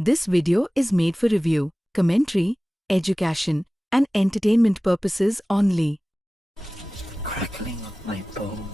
This video is made for review, commentary, education, and entertainment purposes only. Crackling of my bones.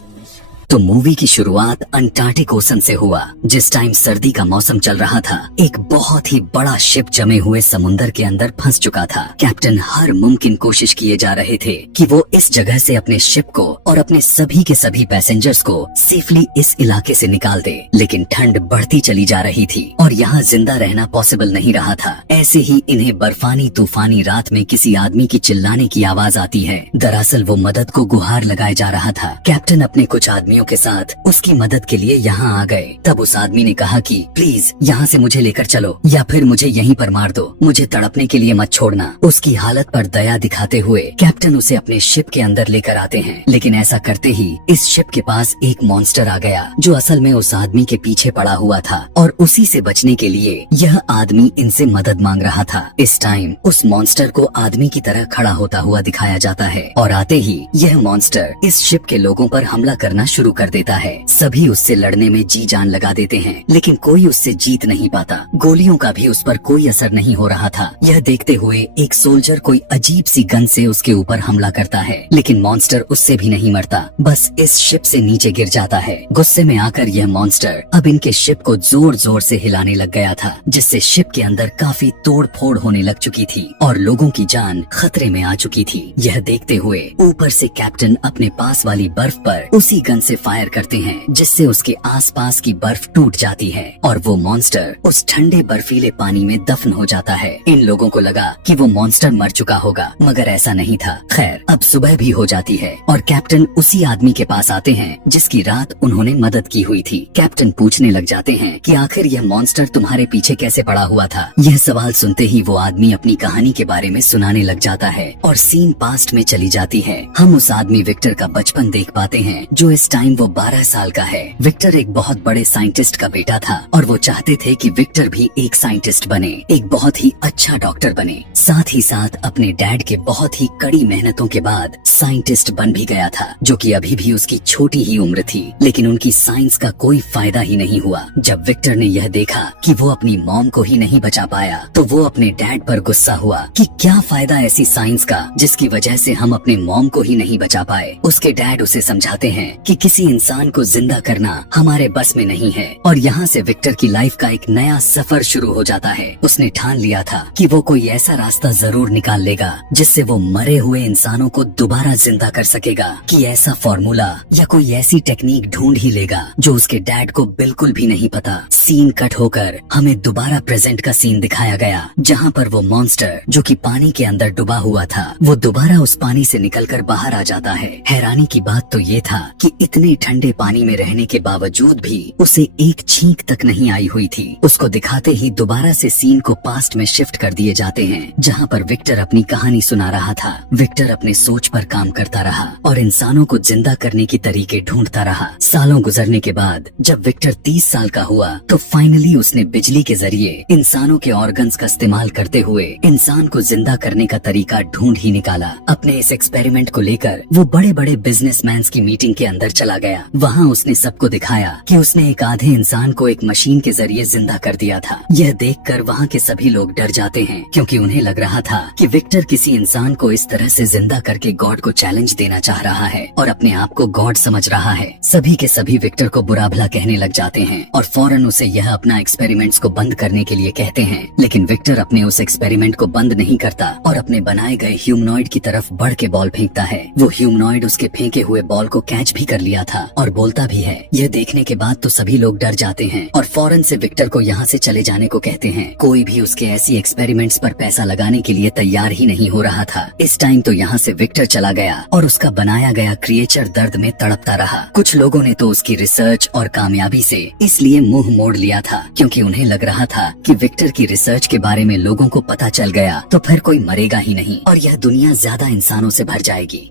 तो movie की शुरुआत Antarctic ocean से हुआ। जिस time सर्दी का मौसम चल रहा था, एक बहुत ही बड़ा शिप जमे हुए समुंदर के अंदर फंस चुका था। कैप्टन हर मुमकिन कोशिश किए जा रहे थे कि वो इस जगह से अपने शिप को और अपने सभी के सभी पैसेंजर्स को सेफली इस इलाके से निकाल दे, लेकिन ठंड बढ़ती चली जा रही थी और यहाँ जिंदा रहना पॉसिबल नहीं रहा था। ऐसे ही इन्हें बर्फानी तूफानी रात में किसी आदमी की चिल्लाने की आवाज आती है। दरअसल वो मदद को गुहार लगाए जा रहा था। कैप्टन अपने कुछ आदमियों के साथ उसकी मदद के लिए यहाँ आ गए। तब उस आदमी ने कहा कि प्लीज यहाँ से मुझे लेकर चलो या फिर मुझे यहीं पर मार दो, मुझे तड़पने के लिए मत छोड़ना। उसकी हालत पर दया दिखाते हुए कैप्टन उसे अपने शिप के अंदर लेकर आते हैं, लेकिन ऐसा करते ही इस शिप के पास एक मॉन्स्टर आ गया जो असल में उस आदमी के पीछे पड़ा हुआ था और उसी से बचने के लिए यह आदमी इनसे मदद मांग रहा था। इस टाइम उस मॉन्स्टर को आदमी की तरह खड़ा होता हुआ दिखाया जाता है और आते ही यह मॉन्स्टर इस शिप के लोगों पर हमला करना शुरू कर देता है। सभी उससे लड़ने में जी जान लगा देते हैं, लेकिन कोई उससे जीत नहीं पाता। गोलियों का भी उस पर कोई असर नहीं हो रहा था। यह देखते हुए एक सोल्जर कोई अजीब सी गन से उसके ऊपर हमला करता है, लेकिन मॉन्स्टर उससे भी नहीं मरता, बस इस शिप से नीचे गिर जाता है। गुस्से में आकर यह मॉन्स्टर अब इनके शिप को जोर जोर से हिलाने लग गया था, जिससे शिप के अंदर काफी तोड़ फोड़ होने लग चुकी थी और लोगों की जान खतरे में आ चुकी थी। यह देखते हुए ऊपर से कैप्टन अपने पास वाली बर्फ पर उसी गन से फायर करते हैं, जिससे उसके आसपास की बर्फ टूट जाती है और वो मॉन्स्टर उस ठंडे बर्फीले पानी में दफन हो जाता है। इन लोगों को लगा कि वो मॉन्स्टर मर चुका होगा, मगर ऐसा नहीं था। खैर, अब सुबह भी हो जाती है और कैप्टन उसी आदमी के पास आते हैं जिसकी रात उन्होंने मदद की हुई थी। कैप्टन पूछने लग जाते हैं कि आखिर यह मॉन्स्टर तुम्हारे पीछे कैसे पड़ा हुआ था। यह सवाल सुनते ही वो आदमी अपनी कहानी के बारे में सुनाने लग जाता है और सीन पास्ट में चली जाती है। हम उस आदमी विक्टर का बचपन देख पाते हैं, जो इस टाइम वो 12 साल का है। विक्टर एक बहुत बड़े साइंटिस्ट का बेटा था और वो चाहते थे कि विक्टर भी एक साइंटिस्ट बने, एक बहुत ही अच्छा डॉक्टर बने। साथ ही साथ अपने डैड के बहुत ही कड़ी मेहनतों के बाद साइंटिस्ट बन भी गया था, जो कि अभी भी उसकी छोटी ही उम्र थी, लेकिन उनकी साइंस का कोई फायदा ही नहीं हुआ। जब विक्टर ने यह देखा कि वो अपनी मॉम को ही नहीं बचा पाया, तो वो अपने डैड पर गुस्सा हुआ कि क्या फायदा ऐसी साइंस का जिसकी वजह से हम अपने मॉम को ही नहीं बचा पाए। उसके डैड उसे समझाते हैं कि किसी इंसान को जिंदा करना हमारे बस में नहीं है और यहाँ से विक्टर की लाइफ का एक नया सफर शुरू हो जाता है। उसने ठान लिया था कि वो कोई ऐसा रास्ता जरूर निकाल लेगा जिससे वो मरे हुए इंसानों को दोबारा जिंदा कर सकेगा, कि ऐसा फॉर्मूला या कोई ऐसी टेक्निक ढूंढ ही लेगा जो उसके डैड को बिल्कुल भी नहीं पता। सीन कट होकर हमें दोबारा प्रेजेंट का सीन दिखाया गया, जहाँ पर वो मॉन्स्टर जो कि पानी के अंदर डूबा हुआ था, वो दोबारा उस पानी से निकलकर बाहर आ जाता है। हैरानी की बात तो ये था कि इतने ठंडे पानी में रहने के बावजूद भी उसे एक छींक तक नहीं आई हुई थी। उसको दिखाते ही दोबारा से सीन को पास्ट में शिफ्ट कर दिए जाते हैं, जहाँ पर विक्टर अपनी कहानी सुना रहा था। विक्टर अपने सोच पर काम करता रहा और इंसानों को जिंदा करने की तरीके ढूंढता रहा। सालों गुजरने के बाद जब विक्टर 30 साल का हुआ, तो फाइनली उसने बिजली के जरिए इंसानों के ऑर्गन्स का इस्तेमाल करते हुए इंसान को जिंदा करने का तरीका ढूंढ ही निकाला। अपने इस एक्सपेरिमेंट को लेकर वो बड़े बड़े बिजनेसमैन की मीटिंग के अंदर चला गया। वहाँ उसने सबको दिखाया कि उसने एक आधे इंसान को एक मशीन के जरिए जिंदा कर दिया था। यह देखकर वहाँ के सभी लोग डर जाते हैं, क्योंकि उन्हें लग रहा था कि विक्टर किसी इंसान को इस तरह से जिंदा करके गॉड को चैलेंज देना चाह रहा है और अपने आप को गॉड समझ रहा है। सभी के सभी विक्टर को बुरा भला कहने लग जाते हैं और फौरन उसे यह अपना एक्सपेरिमेंट्स को बंद करने के लिए कहते हैं, लेकिन विक्टर अपने उस एक्सपेरिमेंट को बंद नहीं करता और अपने बनाए गए ह्यूमनॉइड की तरफ बढ़ के बॉल फेंकता है। वो ह्यूमनॉइड उसके फेंके हुए बॉल को कैच भी कर लिया था और बोलता भी है। यह देखने के बाद तो सभी लोग डर जाते हैं और फौरन से विक्टर को यहाँ से चले जाने को कहते हैं। कोई भी उसके ऐसी एक्सपेरिमेंट्स पर पैसा लगाने के लिए तैयार ही नहीं हो रहा था। इस टाइम तो यहाँ से विक्टर चला गया और उसका बनाया गया क्रिएचर दर्द में तड़पता रहा। कुछ लोगों ने तो उसकी रिसर्च और कामयाबी से इसलिए मुंह मोड़ लिया था, क्योंकि उन्हें लग रहा था कि विक्टर की रिसर्च के बारे में लोगों को पता चल गया तो फिर कोई मरेगा ही नहीं और यह दुनिया ज्यादा इंसानों से भर जाएगी।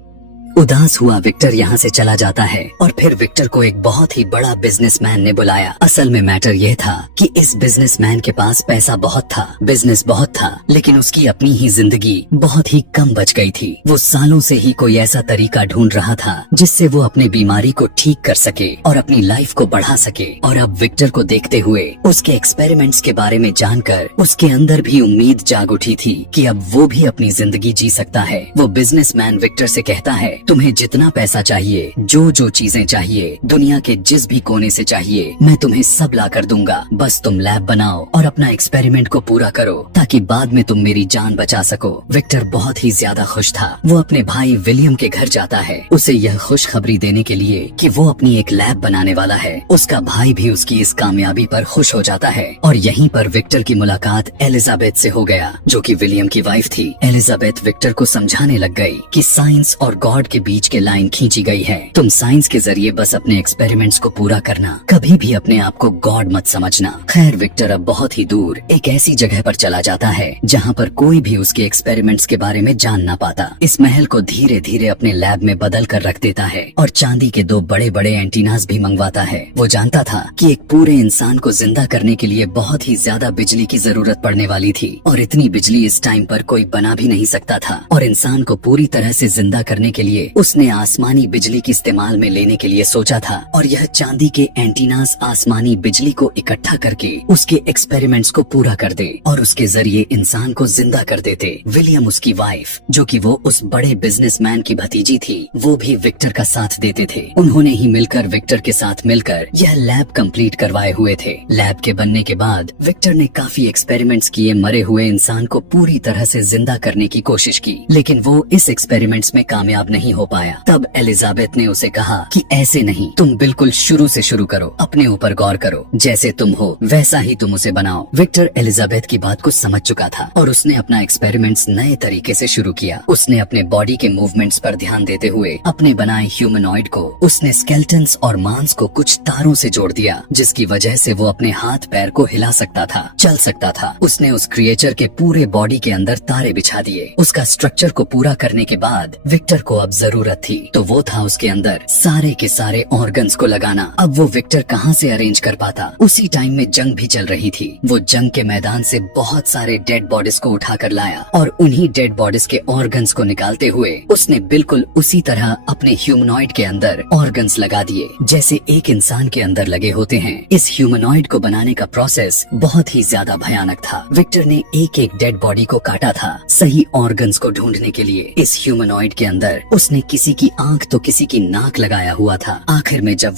उदास हुआ विक्टर यहाँ से चला जाता है और फिर विक्टर को एक बहुत ही बड़ा बिजनेसमैन ने बुलाया। असल में मैटर यह था कि इस बिजनेसमैन के पास पैसा बहुत था, बिजनेस बहुत था, लेकिन उसकी अपनी ही जिंदगी बहुत ही कम बच गई थी। वो सालों से ही कोई ऐसा तरीका ढूंढ रहा था जिससे वो अपनी बीमारी को ठीक कर सके और अपनी लाइफ को बढ़ा सके। और अब विक्टर को देखते हुए, उसके एक्सपेरिमेंट्स के बारे में जानकर उसके अंदर भी उम्मीद जाग उठी थी कि अब वो भी अपनी जिंदगी जी सकता है। वो बिजनेसमैन विक्टर से कहता है, तुम्हें जितना पैसा चाहिए, जो जो चीजें चाहिए, दुनिया के जिस भी कोने से चाहिए, मैं तुम्हें सब ला कर दूंगा। बस तुम लैब बनाओ और अपना एक्सपेरिमेंट को पूरा करो ताकि बाद में तुम मेरी जान बचा सको। विक्टर बहुत ही ज्यादा खुश था। वो अपने भाई विलियम के घर जाता है उसे यह खुशखबरी देने के लिए कि वो अपनी एक लैब बनाने वाला है। उसका भाई भी उसकी इस कामयाबी पर खुश हो जाता है और यहीं पर विक्टर की मुलाकात एलिजाबेथ से हो गया, जो कि विलियम की वाइफ थी। एलिजाबेथ विक्टर को समझाने लग गई कि साइंस और गॉड के बीच के लाइन खींची गई है। तुम साइंस के जरिए बस अपने एक्सपेरिमेंट्स को पूरा करना, कभी भी अपने आप को गॉड मत समझना। खैर विक्टर अब बहुत ही दूर एक ऐसी जगह पर चला जाता है जहाँ पर कोई भी उसके एक्सपेरिमेंट्स के बारे में जान ना पाता। इस महल को धीरे धीरे अपने लैब में बदल कर रख देता है और चांदी के 2 बड़े बड़े एंटीनास भी मंगवाता है। वो जानता था कि एक पूरे इंसान को जिंदा करने के लिए बहुत ही ज्यादा बिजली की जरूरत पड़ने वाली थी और इतनी बिजली इस टाइम पर कोई बना भी नहीं सकता था। और इंसान को पूरी तरह से जिंदा करने के लिए उसने आसमानी बिजली की इस्तेमाल में लेने के लिए सोचा था। और यह चांदी के एंटीनास आसमानी बिजली को इकट्ठा करके उसके एक्सपेरिमेंट्स को पूरा कर दे और उसके जरिए इंसान को जिंदा कर देते। विलियम उसकी वाइफ, जो कि वो उस बड़े बिजनेसमैन की भतीजी थी, वो भी विक्टर का साथ देते थे। उन्होंने ही मिलकर विक्टर के साथ मिलकर यह लैब कंप्लीट करवाए हुए थे। लैब के बनने के बाद विक्टर ने काफी एक्सपेरिमेंट्स किए, मरे हुए इंसान को पूरी तरह से जिंदा करने की कोशिश की, लेकिन वो इस एक्सपेरिमेंट्स में कामयाब नहीं हो पाया। तब एलिजाबेथ ने उसे कहा कि ऐसे नहीं, तुम बिल्कुल शुरू से शुरू करो, अपने ऊपर गौर करो, जैसे तुम हो वैसा ही तुम उसे बनाओ। विक्टर एलिजाबेथ की बात को समझ चुका था और उसने अपना एक्सपेरिमेंट्स नए तरीके से शुरू किया। उसने अपने बॉडी के मूवमेंट्स पर ध्यान देते हुए अपने बनाए ह्यूमनॉइड को उसने स्केलेटन्स और मांस को कुछ तारों से जोड़ दिया, जिसकी वजह से वो अपने हाथ पैर को हिला सकता था, चल सकता था। उसने उस क्रिएचर के पूरे बॉडी के अंदर तारे बिछा दिए। उसका स्ट्रक्चर को पूरा करने के बाद विक्टर को अब जरूरत थी तो वो था उसके अंदर सारे के सारे ऑर्गन्स को लगाना। अब वो विक्टर कहाँ से अरेंज कर पाता? उसी टाइम में जंग भी चल रही थी। वो जंग के मैदान से बहुत सारे डेड बॉडीज को उठाकर लाया और उन्हीं डेड बॉडीज के ऑर्गन्स को निकालते हुए उसने बिल्कुल उसी तरह अपने ह्यूमनॉइड के अंदर ऑर्गन्स लगा दिए जैसे एक इंसान के अंदर लगे होते हैं। इस ह्यूमनॉइड को बनाने का प्रोसेस बहुत ही ज्यादा भयानक था। विक्टर ने एक एक डेड बॉडी को काटा था सही ऑर्गन्स को ढूंढने के लिए। इस ह्यूमनॉइड के अंदर उसने किसी की आंख तो किसी की नाक लगाया हुआ था। आखिर में जब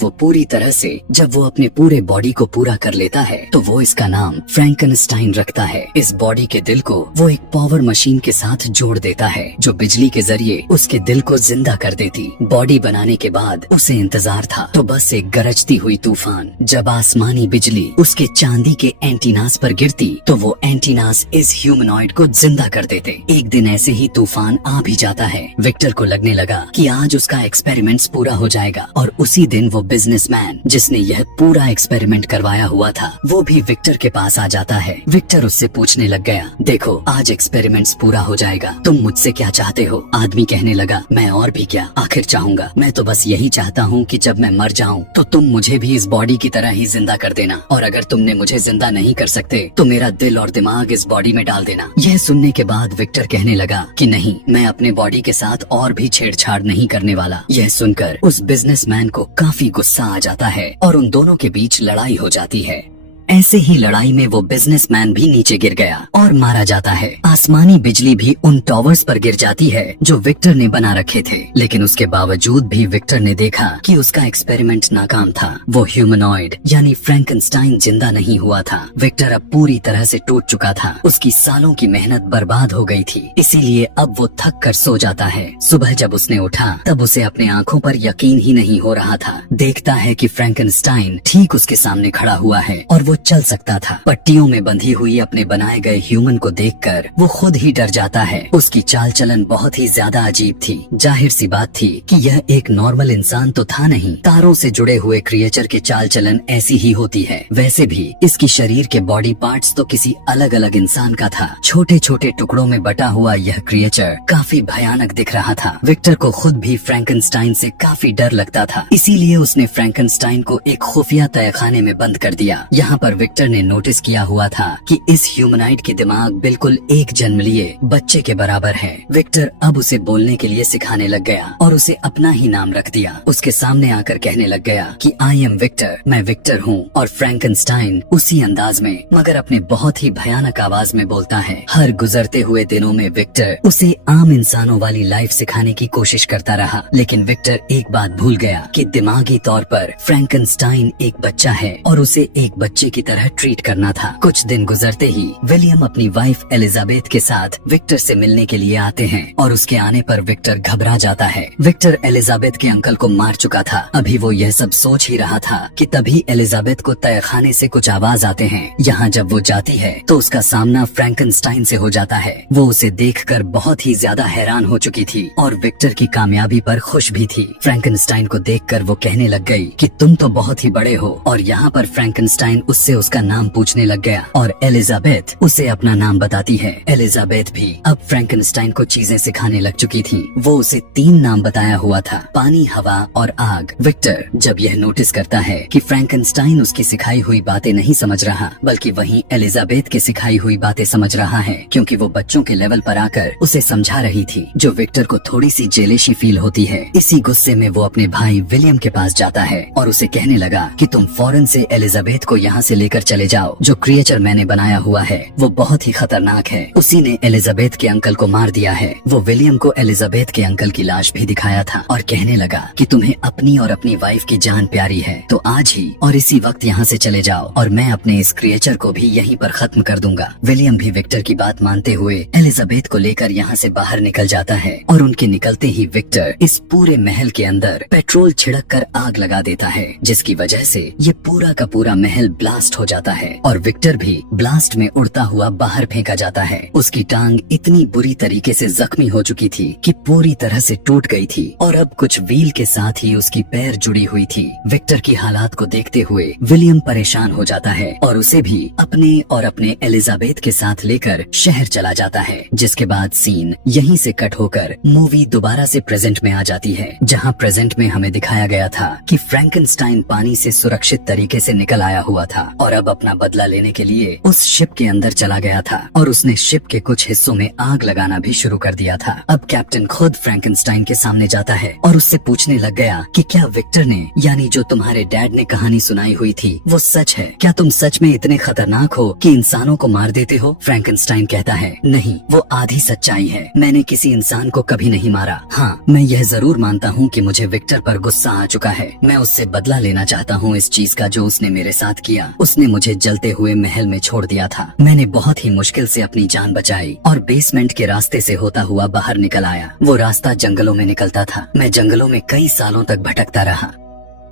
वो अपने पूरे बॉडी को पूरा कर लेता है तो वो इसका नाम फ्रैंकनस्टाइन रखता है। इस बॉडी के दिल को वो एक पावर मशीन के साथ जोड़ देता है जो बिजली के जरिए उसके दिल को जिंदा कर देती। बॉडी बनाने के बाद उसे इंतजार था तो बस एक गरजती हुई तूफान। जब आसमानी बिजली उसके चांदी के एंटीनास पर गिरती तो वो एंटीनास इस ह्यूमनॉइड को जिंदा कर देते। एक दिन ऐसे ही तूफान आ भी जाता है। विक्टर को लगने लगा कि आज उसका एक्सपेरिमेंट्स पूरा हो जाएगा और उसी दिन वो बिजनेसमैन जिसने यह पूरा एक्सपेरिमेंट करवाया हुआ था वो भी विक्टर के पास आ जाता है। विक्टर उससे पूछने लग गया, देखो आज एक्सपेरिमेंट्स पूरा हो जाएगा, तुम मुझसे क्या चाहते हो? आदमी कहने लगा, मैं और भी क्या आखिर चाहूंगा, मैं तो बस यही चाहता हूँ कि जब मैं मर जाऊँ तो तुम मुझे भी इस बॉडी की तरह ही जिंदा कर देना और अगर तुमने मुझे जिंदा नहीं कर सकते तो मेरा दिल और दिमाग इस बॉडी में डाल देना। यह सुनने के बाद विक्टर कहने लगा कि नहीं, मैं अपने बॉडी के साथ और भी छेड़छाड़ नहीं करने वाला। यह सुनकर उस बिजनेसमैन को काफी गुस्सा आ जाता है और उन दोनों के बीच लड़ाई हो जाती है। ऐसे ही लड़ाई में वो बिजनेसमैन भी नीचे गिर गया और मारा जाता है। आसमानी बिजली भी उन टॉवर्स पर गिर जाती है जो विक्टर ने बना रखे थे, लेकिन उसके बावजूद भी विक्टर ने देखा कि उसका एक्सपेरिमेंट नाकाम था। वो ह्यूमनॉइड यानी फ्रैंकनस्टाइन जिंदा नहीं हुआ था। विक्टर अब पूरी तरह से टूट चुका था। उसकी सालों की मेहनत बर्बाद हो गई थी, इसीलिए अब वो थक कर सो जाता है। सुबह जब उसने उठा तब उसे अपने आंखों पर यकीन ही नहीं हो रहा था। देखता है कि फ्रैंकनस्टाइन ठीक उसके सामने खड़ा हुआ है और वो चल सकता था। पट्टियों में बंधी हुई अपने बनाए गए ह्यूमन को देखकर वो खुद ही डर जाता है। उसकी चाल चलन बहुत ही ज्यादा अजीब थी। जाहिर सी बात थी कि यह एक नॉर्मल इंसान तो था नहीं। तारों से जुड़े हुए क्रिएचर की चाल चलन ऐसी ही होती है। वैसे भी इसकी शरीर के बॉडी पार्ट्स तो किसी अलग अलग इंसान का था। छोटे छोटे टुकड़ों में बटा हुआ यह क्रिएचर काफी भयानक दिख रहा था। विक्टर को खुद भी फ्रैंकनस्टाइन से काफी डर लगता था, इसीलिए उसने फ्रैंकनस्टाइन को एक खुफिया तहखाने में बंद कर दिया। यहाँ पर विक्टर ने नोटिस किया हुआ था कि इस ह्यूमनाइड की दिमाग बिल्कुल एक जन्म लिए बच्चे के बराबर है। विक्टर अब उसे बोलने के लिए सिखाने लग गया और उसे अपना ही नाम रख दिया। उसके सामने आकर कहने लग गया कि आई एम विक्टर, मैं विक्टर हूँ। और फ्रैंकनस्टाइन उसी अंदाज में मगर अपने बहुत ही भयानक आवाज में बोलता है। हर गुजरते हुए दिनों में विक्टर उसे आम इंसानों वाली लाइफ सिखाने की कोशिश करता रहा, लेकिन विक्टर एक बात भूल गया कि दिमागी तौर पर फ्रैंकनस्टाइन एक बच्चा है और उसे एक बच्चे की तरह ट्रीट करना था। कुछ दिन गुजरते ही विलियम अपनी वाइफ एलिजाबेथ के साथ विक्टर से मिलने के लिए आते हैं और उसके आने पर विक्टर घबरा जाता है। विक्टर एलिजाबेथ के अंकल को मार चुका था। अभी वो यह सब सोच ही रहा था कि तभी एलिजाबेथ को तहखाने से कुछ आवाज आते हैं। यहाँ जब वो जाती है तो उसका सामना फ्रैंकनस्टाइन से हो जाता है। वो उसे देखकर बहुत ही ज्यादा हैरान हो चुकी थी और विक्टर की कामयाबी पर खुश भी थी। फ्रैंकनस्टाइन को देखकर वो कहने लग गई कि तुम तो बहुत ही बड़े हो। और यहाँ पर फ्रैंकनस्टाइन उससे उसका नाम पूछने लग गया और एलिजाबेथ उसे अपना नाम बताती है। एलिजाबेथ भी अब फ्रैंकनस्टाइन को चीजें सिखाने लग चुकी थी। वो उसे 3 नाम बताया हुआ था, पानी, हवा और आग। विक्टर जब यह नोटिस करता है कि फ्रैंकनस्टाइन उसकी सिखाई हुई बातें नहीं समझ रहा बल्कि वहीं एलिजाबेथ की सिखाई हुई बातें समझ रहा है, क्योंकि वो बच्चों के लेवल पर आकर उसे समझा रही थी, जो विक्टर को थोड़ी सी जेलेशी फील होती है। इसी गुस्से में वो अपने भाई विलियम के पास जाता है और उसे कहने लगा कि तुम फौरन से एलिजाबेथ को यहाँ से लेकर चले जाओ। जो क्रिएचर मैंने बनाया हुआ है वो बहुत ही खतरनाक है। उसी ने एलिजाबेथ के अंकल को मार दिया है। वो विलियम को एलिजाबेथ के अंकल की लाश भी दिखाया था और कहने लगा कि तुम्हें अपनी और अपनी वाइफ की जान प्यारी है, तो आज ही और इसी वक्त यहाँ से चले जाओ और मैं अपने इस क्रिएचर को भी यहीं पर खत्म कर दूंगा। विलियम भी विक्टर की बात मानते हुए एलिजाबेथ को लेकर यहाँ से बाहर निकल जाता है और उनके निकलते ही विक्टर इस पूरे महल के अंदर पेट्रोल छिड़क कर आग लगा देता है, जिसकी वजह से ये पूरा का पूरा महल ब्लास्ट हो जाता है और विक्टर भी ब्लास्ट में उड़ता हुआ बाहर फेंका जाता है। उसकी टांग इतनी बुरी तरीके से जख्मी हो चुकी थी कि पूरी तरह से टूट गई थी और अब कुछ व्हील के साथ ही उसकी पैर जुड़ी हुई थी। विक्टर की हालात को देखते हुए विलियम परेशान हो जाता है और उसे भी अपने और अपने एलिजाबेथ के साथ लेकर शहर चला जाता है। जिसके बाद सीन यहीं से कट होकर मूवी दोबारा से प्रेजेंट में आ जाती है, जहां प्रेजेंट में हमें दिखाया गया था कि फ्रैंकनस्टाइन पानी से सुरक्षित तरीके से निकल आया हुआ था और अब अपना बदला लेने के लिए उस शिप के अंदर चला गया था और उसने शिप के कुछ हिस्सों में आग लगाना भी शुरू कर दिया था। अब कैप्टन खुद फ्रैंकनस्टाइन के सामने जाता है और उससे पूछने लग गया कि क्या विक्टर ने, यानी जो तुम्हारे डैड ने कहानी सुनाई हुई थी, वो सच है? क्या तुम सच में इतने खतरनाक हो कि इंसानों को मार देते हो? फ्रैंकनस्टाइन कहता है, नहीं, वो आधी सच्चाई है। मैंने किसी इंसान को कभी नहीं मारा। हाँ, मैं यह जरूर मानता हूँ कि मुझे विक्टर पर गुस्सा आ चुका है। मैं उससे बदला लेना चाहता हूँ इस चीज का जो उसने मेरे साथ किया। उसने मुझे जलते हुए महल में छोड़ दिया था। मैंने बहुत ही मुश्किल से अपनी जान बचाई और बेसमेंट के रास्ते से होता हुआ बाहर निकल आया। वो रास्ता जंगलों में निकलता था। मैं जंगलों में कई सालों तक भटकता रहा।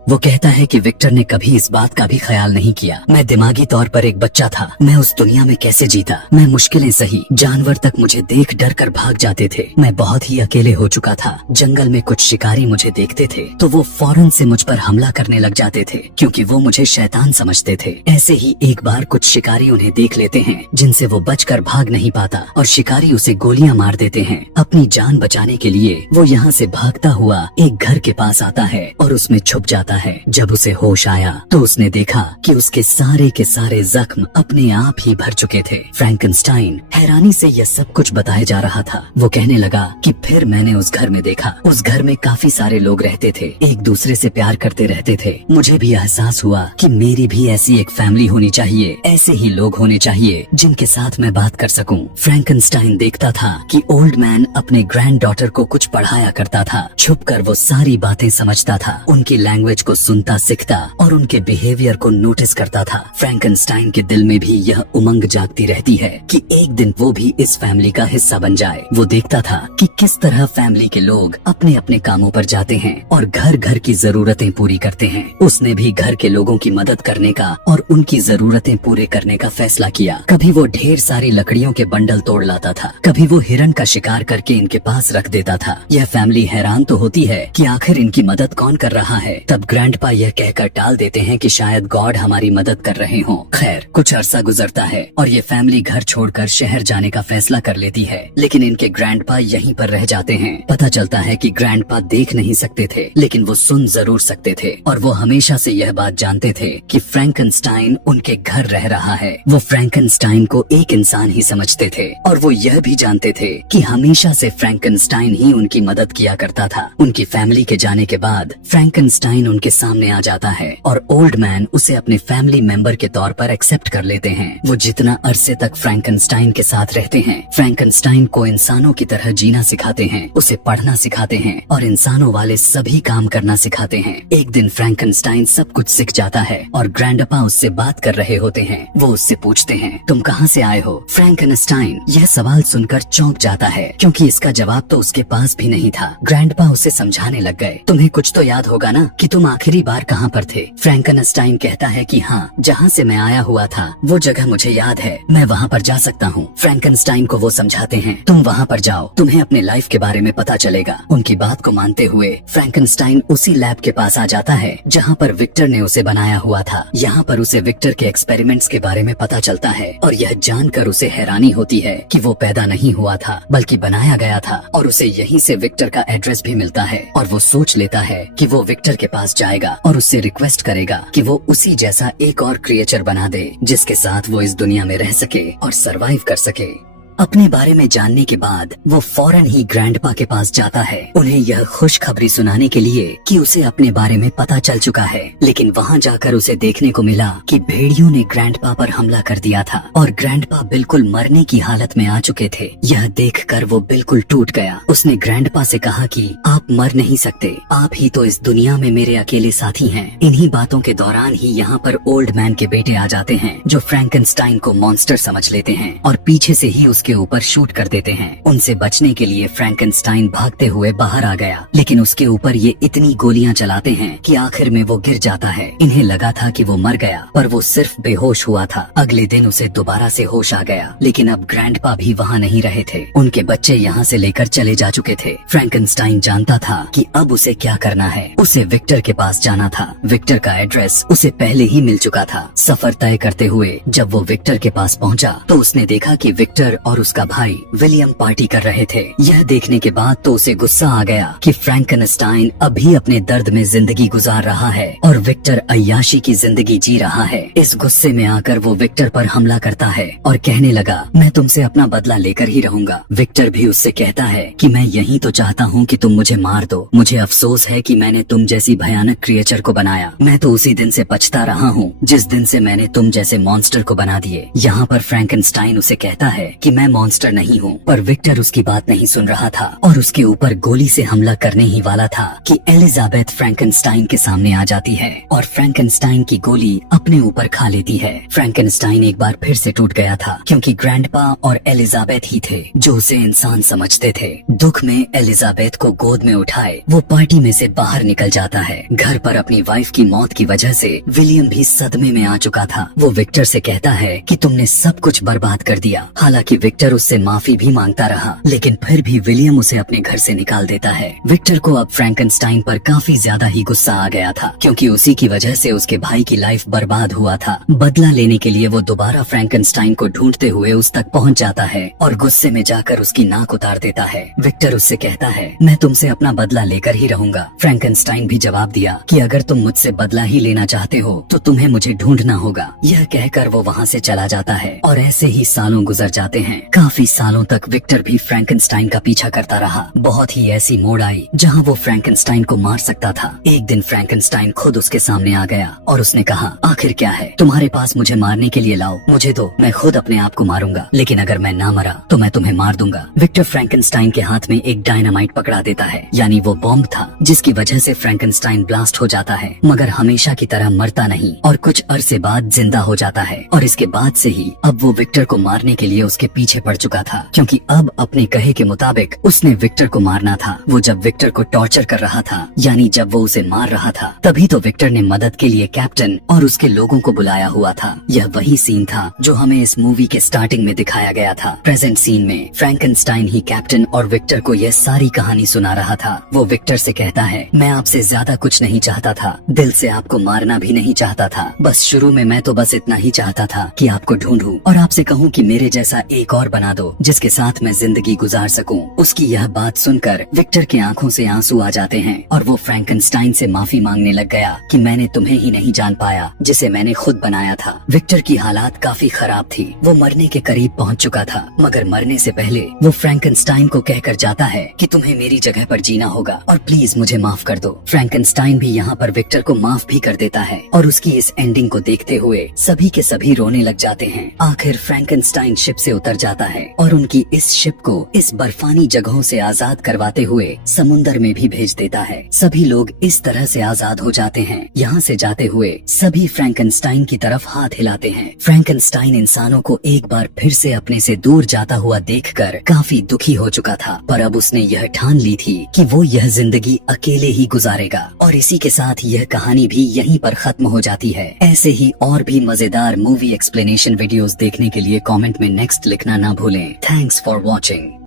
वो कहता है कि विक्टर ने कभी इस बात का भी ख्याल नहीं किया। मैं दिमागी तौर पर एक बच्चा था। मैं उस दुनिया में कैसे जीता? मैं मुश्किलें सही, जानवर तक मुझे देख डर कर भाग जाते थे। मैं बहुत ही अकेले हो चुका था। जंगल में कुछ शिकारी मुझे देखते थे तो वो फौरन से मुझ पर हमला करने लग जाते थे, क्योंकि वो मुझे शैतान समझते थे। ऐसे ही एक बार कुछ शिकारी उन्हें देख लेते हैं जिनसे वो बचकर भाग नहीं पाता और शिकारी उसे गोलियां मार देते हैं। अपनी जान बचाने के लिए वो यहाँ से भागता हुआ एक घर के पास आता है और उसमें छुप जाता है। जब उसे होश आया तो उसने देखा कि उसके सारे के सारे जख्म अपने आप ही भर चुके थे। फ्रैंकनस्टाइन हैरानी से यह सब कुछ बताया जा रहा था। वो कहने लगा कि फिर मैंने उस घर में देखा। उस घर में काफी सारे लोग रहते थे, एक दूसरे से प्यार करते रहते थे। मुझे भी एहसास हुआ कि मेरी भी ऐसी एक फैमिली होनी चाहिए, ऐसे ही लोग होने चाहिए जिनके साथ मैं बात कर सकूं। फ्रैंकनस्टाइन देखता था कि ओल्ड मैन अपने ग्रैंड डॉटर को कुछ पढ़ाया करता था। छुपकर वो सारी बातें समझता था, उनकी लैंग्वेज को सुनता सीखता और उनके बिहेवियर को नोटिस करता था। फ्रैंकनस्टाइन के दिल में भी यह उमंग जागती रहती है कि एक दिन वो भी इस फैमिली का हिस्सा बन जाए। वो देखता था कि किस तरह फैमिली के लोग अपने अपने कामों पर जाते हैं और घर घर की जरूरतें पूरी करते हैं। उसने भी घर के लोगों की मदद करने का और उनकी जरूरतें पूरे करने का फैसला किया। कभी वो ढेर सारी लकड़ियों के बंडल तोड़ लाता था, कभी वो हिरन का शिकार करके इनके पास रख देता था। यह फैमिली हैरान तो होती है कि आखिर इनकी मदद कौन कर रहा है। तब ग्रैंडपा यह कहकर टाल देते हैं कि शायद गॉड हमारी मदद कर रहे हों। खैर, कुछ अरसा गुजरता है और ये फैमिली घर छोड़कर शहर जाने का फैसला कर लेती है, लेकिन इनके ग्रैंडपा यहीं पर रह जाते हैं। पता चलता है कि ग्रैंडपा देख नहीं सकते थे, लेकिन वो सुन जरूर सकते थे और वो हमेशा से यह बात जानते थे कि फ्रैंकनस्टाइन उनके घर रह रहा है। वो फ्रैंकनस्टाइन को एक इंसान ही समझते थे और वो यह भी जानते थे कि हमेशा से फ्रैंकनस्टाइन ही उनकी मदद किया करता था। उनकी फैमिली के जाने के बाद फ्रैंकनस्टाइन उनके सामने आ जाता है और ओल्ड मैन उसे अपने फैमिली मेंबर के तौर पर एक्सेप्ट कर लेते हैं। वो जितना अरसे तक फ्रैंकनस्टाइन के साथ रहते हैं, फ्रैंकनस्टाइन को इंसानों की तरह जीना सिखाते हैं, उसे पढ़ना सिखाते हैं और इंसानों वाले सभी काम करना सिखाते हैं। एक दिन फ्रैंकनस्टाइन सब कुछ सीख जाता है और ग्रैंडपा उससे बात कर रहे होते हैं। वो उससे पूछते हैं, तुम कहाँ से आए हो? फ्रैंकनस्टाइन यह सवाल सुनकर चौंक जाता है, क्योंकि इसका जवाब तो उसके पास भी नहीं था। ग्रैंडपा उसे समझाने लग गए, तुम्हें कुछ तो याद होगा ना कि तुम आखिरी बार कहाँ पर थे? फ्रैंकनस्टाइन कहता है कि हाँ, जहाँ से मैं आया हुआ था वो जगह मुझे याद है, मैं वहाँ पर जा सकता हूँ। फ्रैंकनस्टाइन को वो समझाते हैं, तुम वहाँ पर जाओ, तुम्हें अपने लाइफ के बारे में पता चलेगा। उनकी बात को मानते हुए फ्रैंकनस्टाइन उसी लैब के पास आ जाता है जहाँ पर विक्टर ने उसे बनाया हुआ था। यहाँ पर उसे विक्टर के एक्सपेरिमेंट्स के बारे में पता चलता है और यह जानकर उसे हैरानी होती है कि वो पैदा नहीं हुआ था बल्कि बनाया गया था, और उसे यहीं से विक्टर का एड्रेस भी मिलता है। और वो सोच लेता है कि वो विक्टर के पास जाएगा और उससे रिक्वेस्ट करेगा कि वो उसी जैसा एक और क्रिएचर बना दे जिसके साथ वो इस दुनिया में रह सके और सरवाइव कर सके। अपने बारे में जानने के बाद वो फौरन ही ग्रैंडपा के पास जाता है, उन्हें यह खुशखबरी सुनाने के लिए कि उसे अपने बारे में पता चल चुका है। लेकिन वहाँ जाकर उसे देखने को मिला कि भेड़ियों ने ग्रैंडपा पर हमला कर दिया था और ग्रैंडपा बिल्कुल मरने की हालत में आ चुके थे। यह देखकर वो बिल्कुल टूट गया। उसने ग्रैंडपा से कहा कि आप मर नहीं सकते, आप ही तो इस दुनिया में मेरे अकेले साथी हैं। इन्हीं बातों के दौरान ही यहाँ पर ओल्ड मैन के बेटे आ जाते हैं, जो फ्रैंकनस्टाइन को मॉन्स्टर समझ लेते हैं और पीछे से ही के ऊपर शूट कर देते हैं। उनसे बचने के लिए फ्रैंकनस्टाइन भागते हुए बाहर आ गया, लेकिन उसके ऊपर ये इतनी गोलियां चलाते हैं कि आखिर में वो गिर जाता है। इन्हें लगा था कि वो मर गया, पर वो सिर्फ बेहोश हुआ था। अगले दिन उसे दोबारा से होश आ गया, लेकिन अब ग्रैंडपा भी वहाँ नहीं रहे थे। उनके बच्चे यहाँ से लेकर चले जा चुके थे। फ्रैंकनस्टाइन जानता था कि अब उसे क्या करना है। उसे विक्टर के पास जाना था। विक्टर का एड्रेस उसे पहले ही मिल चुका था। सफर तय करते हुए जब वो विक्टर के पास पहुँचा तो उसने देखा कि विक्टर और उसका भाई विलियम पार्टी कर रहे थे। यह देखने के बाद तो उसे गुस्सा आ गया कि फ्रैंकनस्टाइन अभी अपने दर्द में जिंदगी गुजार रहा है और विक्टर अय्याशी की जिंदगी जी रहा है। इस गुस्से में आकर वो विक्टर पर हमला करता है और कहने लगा, मैं तुमसे अपना बदला लेकर ही रहूंगा। विक्टर भी उससे कहता है कि मैं यही तो चाहता हूँ कि तुम मुझे मार दो। मुझे अफसोस है कि मैंने तुम जैसी भयानक क्रिएचर को बनाया। मैं तो उसी दिन से पछता रहा हूँ जिस दिन से मैंने तुम जैसे मॉन्स्टर को बना दिए। यहाँ पर फ्रैंकनस्टाइन उसे कहता है कि मैं मॉन्स्टर नहीं हूँ, पर विक्टर उसकी बात नहीं सुन रहा था और उसके ऊपर गोली से हमला करने ही वाला था कि एलिजाबेथ फ्रैंकनस्टाइन के सामने आ जाती है और फ्रैंकनस्टाइन की गोली अपने ऊपर खा लेती है। फ्रैंकनस्टाइन एक बार फिर से टूट गया था, क्योंकि ग्रैंडपा और एलिजाबेथ ही थे जो उसे इंसान समझते थे। दुख में एलिजाबेथ को गोद में उठाए वो पार्टी में से बाहर निकल जाता है। घर पर अपनी वाइफ की मौत की वजह से विलियम भी सदमे में आ चुका था। वो विक्टर से कहता है कि तुमने सब कुछ बर्बाद कर दिया। हालांकि विक्टर उससे माफी भी मांगता रहा, लेकिन फिर भी विलियम उसे अपने घर से निकाल देता है। विक्टर को अब फ्रैंकनस्टाइन पर काफी ज्यादा ही गुस्सा आ गया था, क्योंकि उसी की वजह से उसके भाई की लाइफ बर्बाद हुआ था। बदला लेने के लिए वो दोबारा फ्रैंकनस्टाइन को ढूंढते हुए उस तक पहुंच जाता है और गुस्से में जाकर उसकी नाक उतार देता है। विक्टर उससे कहता है, मैं तुमसे अपना बदला लेकर ही रहूंगा। फ्रैंकनस्टाइन भी जवाब दिया कि अगर तुम मुझसे बदला ही लेना चाहते हो तो तुम्हें मुझे ढूंढना होगा। यह कहकर वो वहाँ से चला जाता है और ऐसे ही सालों गुजर जाते हैं। काफी सालों तक विक्टर भी फ्रैंकेनस्टाइन का पीछा करता रहा। बहुत ही ऐसी मोड़ आई जहाँ वो फ्रैंकेनस्टाइन को मार सकता था। एक दिन फ्रैंकेनस्टाइन खुद उसके सामने आ गया और उसने कहा, आखिर क्या है तुम्हारे पास, मुझे मारने के लिए लाओ, मुझे दो, मैं खुद अपने आप को मारूंगा, लेकिन अगर मैं ना मरा तो मैं तुम्हें मार दूंगा। विक्टर फ्रैंकेनस्टाइन के हाथ में एक डायनामाइट पकड़ा देता है, यानी वो बॉम्ब था जिसकी वजह से फ्रैंकेनस्टाइन ब्लास्ट हो जाता है, मगर हमेशा की तरह मरता नहीं और कुछ अरसे बाद जिंदा हो जाता है। और इसके बाद से ही अब वो विक्टर को मारने के लिए उसके पीछे पड़ चुका था, क्योंकि अब अपने कहे के मुताबिक उसने विक्टर को मारना था। वो जब विक्टर को टॉर्चर कर रहा था, यानी जब वो उसे मार रहा था, तभी तो विक्टर ने मदद के लिए कैप्टन और उसके लोगों को बुलाया हुआ था। यह वही सीन था जो हमें इस मूवी के स्टार्टिंग में दिखाया गया था। प्रेजेंट सीन में फ्रैंकेनस्टाइन ही कैप्टन और विक्टर को यह सारी कहानी सुना रहा था। वो विक्टर से कहता है, मैं आपसे ज्यादा कुछ नहीं चाहता था, दिल से आपको मारना भी नहीं चाहता था, बस शुरू में मैं तो बस इतना ही चाहता था कि आपको ढूंढूं और आपसे कहूं कि मेरे जैसा एक और बना दो जिसके साथ मैं जिंदगी गुजार सकूं। उसकी यह बात सुनकर विक्टर की आंखों से आंसू आ जाते हैं और वो फ्रैंकेनस्टाइन से माफी मांगने लग गया कि मैंने तुम्हें ही नहीं जान पाया जिसे मैंने खुद बनाया था। विक्टर की हालात काफी खराब थी, वो मरने के करीब पहुंच चुका था, मगर मरने से पहले वो फ्रैंकेनस्टाइन को कहकर जाता है कि तुम्हें मेरी जगह पर जीना होगा और प्लीज मुझे माफ कर दो। फ्रैंकेनस्टाइन भी यहाँ पर विक्टर को माफ भी कर देता है और उसकी इस एंडिंग को देखते हुए सभी के सभी रोने लग जाते हैं। आखिर फ्रैंकेनस्टाइन शिप से उतर जाता है और उनकी इस शिप को इस बर्फानी जगहों से आजाद करवाते हुए समुंदर में भी भेज देता है। सभी लोग इस तरह से आजाद हो जाते हैं। यहाँ से जाते हुए सभी फ्रैंकेनस्टाइन की तरफ हाथ हिलाते हैं। फ्रैंकेनस्टाइन इंसानों को एक बार फिर से अपने से दूर जाता हुआ देखकर काफी दुखी हो चुका था, पर अब उसने यह ठान ली थी कि वो यह जिंदगी अकेले ही गुजारेगा। और इसी के साथ यह कहानी भी यहीं पर खत्म हो जाती है। ऐसे ही और भी मजेदार मूवी एक्सप्लेनेशन वीडियोस देखने के लिए कमेंट में नेक्स्ट लिखना ना भूलें। Thanks for watching.